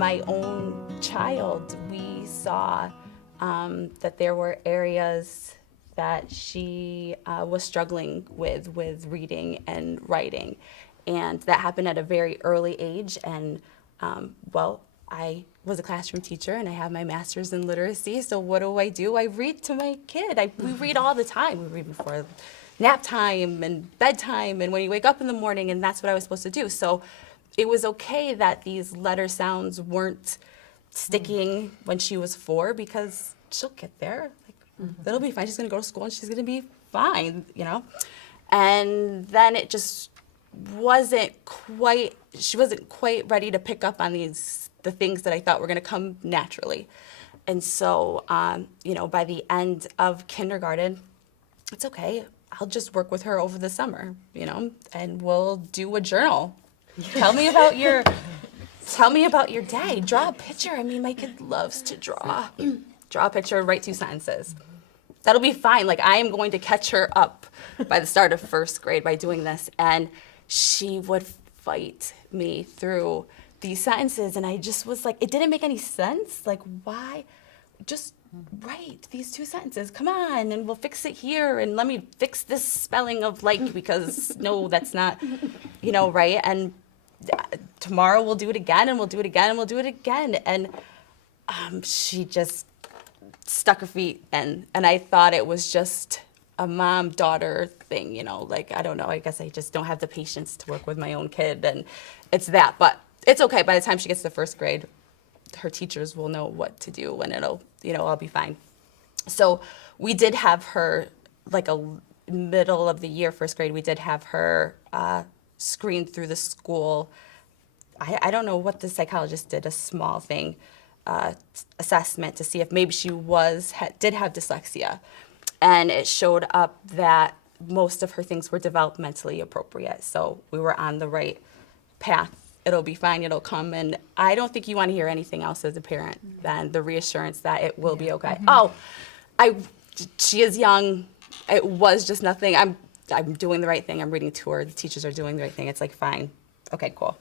my own child, we saw that there were areas that she was struggling with reading and writing. And that happened at a very early age. And well, I was a classroom teacher and I have my master's in literacy. So what do? I read to my kid. We read all the time. We read before nap time and bedtime and when you wake up in the morning, and that's what I was supposed to do. So it was okay that these letter sounds weren't sticking when she was 4, because she'll get there. Like, it'll be fine. She's gonna go to school and she's gonna be fine, you know? And then it just she wasn't quite ready to pick up on the things that I thought were gonna come naturally. And so, you know, by the end of kindergarten, it's okay. I'll just work with her over the summer, you know, and we'll do a journal. Tell me about your day. Draw a picture. I mean, my kid loves to draw. Draw a picture, write 2 sentences. That'll be fine. Like, I am going to catch her up by the start of 1st grade by doing this. And she would fight me through these sentences. And I just was like, it didn't make any sense. Like, why? Just write these 2 sentences. Come on, and we'll fix it here. And let me fix this spelling of like, because no, that's not, you know, right? And tomorrow we'll do it again, and we'll do it again, and we'll do it again. And she just stuck her feet in. And I thought it was just a mom-daughter thing, you know, like, I don't know, I guess I just don't have the patience to work with my own kid, and it's that. But it's okay. By the time she gets to 1st grade, her teachers will know what to do, and it'll, you know, I'll be fine. So we did have her, like a middle of the year, 1st grade, we did have her screened through the school. I don't know what the psychologist did, a small thing, assessment to see if maybe she did have dyslexia. And it showed up that most of her things were developmentally appropriate. So we were on the right path. It'll be fine, it'll come. And I don't think you want to hear anything else as a parent than the reassurance that it will be okay. Oh, she is young. It was just nothing. I'm doing the right thing. I'm reading to her. The teachers are doing the right thing. It's like, fine. Okay, cool.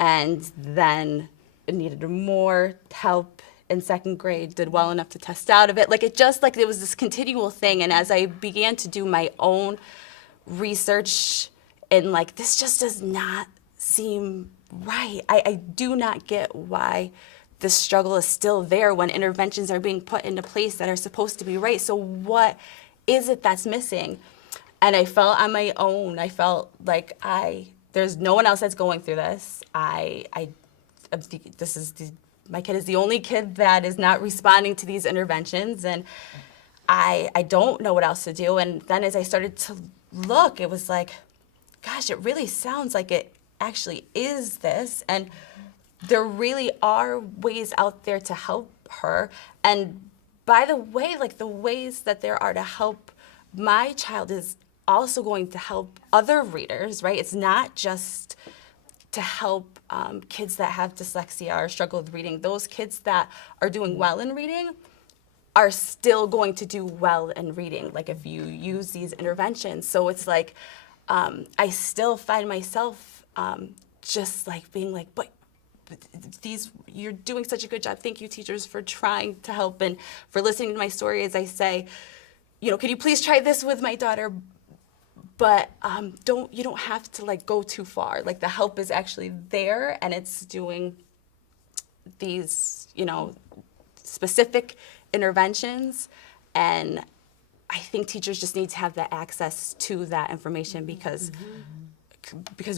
And then it needed more help in 2nd grade, did well enough to test out of it. Like, it was this continual thing. And as I began to do my own research, and like, this just does not seem right. I do not get why this struggle is still there when interventions are being put into place that are supposed to be right. So what is it that's missing? And I felt on my own. I felt like there's no one else that's going through this. My kid is the only kid that is not responding to these interventions, and I don't know what else to do. And then as I started to look, it was like, gosh, it really sounds like it actually is this. And there really are ways out there to help her. And by the way, like, the ways that there are to help my child is also going to help other readers, right? It's not just to help kids that have dyslexia or struggle with reading. Those kids that are doing well in reading are still going to do well in reading, like, if you use these interventions. So it's like, I still find myself just like being like, but you're doing such a good job. Thank you, teachers, for trying to help and for listening to my story as I say, you know, can you please try this with my daughter? But you don't have to like go too far. Like, the help is actually there, and it's doing these, you know, specific interventions. And I think teachers just need to have the access to that information because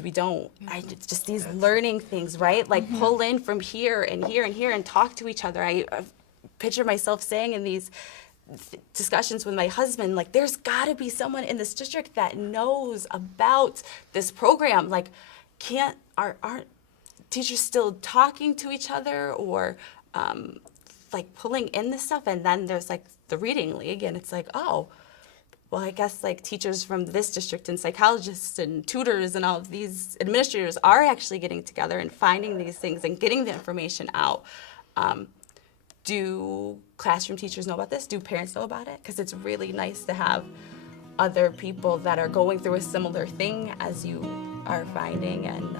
we don't. Just these learning things, right? Like, pull in from here and here and here and talk to each other. I picture myself saying in these discussions with my husband, like, there's got to be someone in this district that knows about this program. Like, aren't teachers still talking to each other or like pulling in this stuff? And then there's like the reading league, and it's like, oh, well, I guess like teachers from this district and psychologists and tutors and all of these administrators are actually getting together and finding these things and getting the information out. Do classroom teachers know about this? Do parents know about it? Because it's really nice to have other people that are going through a similar thing as you are finding, and